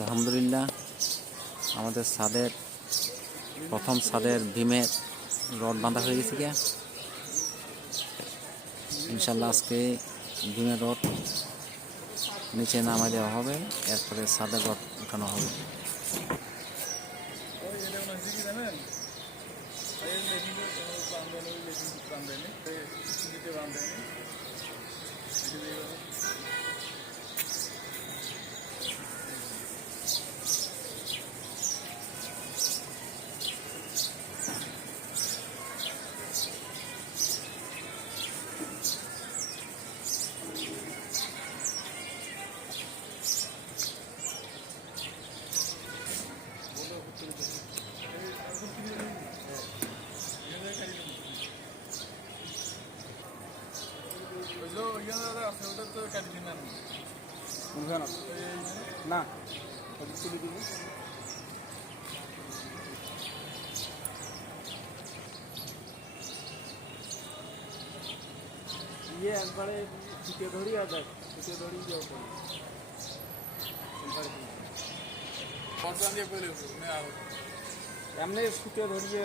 আলহামদুলিল্লাহ আমাদের ছাদের প্রথম ছাদের ভীমের রড বাঁধা হয়ে গেছে গিয়া। ইনশাল্লাহ আজকে ভীমের রড নিচে নামাই দেওয়া হবে, এরপরে ছাদের রড উঠানো হবে। না তুলে দিব ইয়ে একবারে ছুটে ধরি আর দেখ ছুটে ধরি যাও এমনি ছুটে ধরিয়ে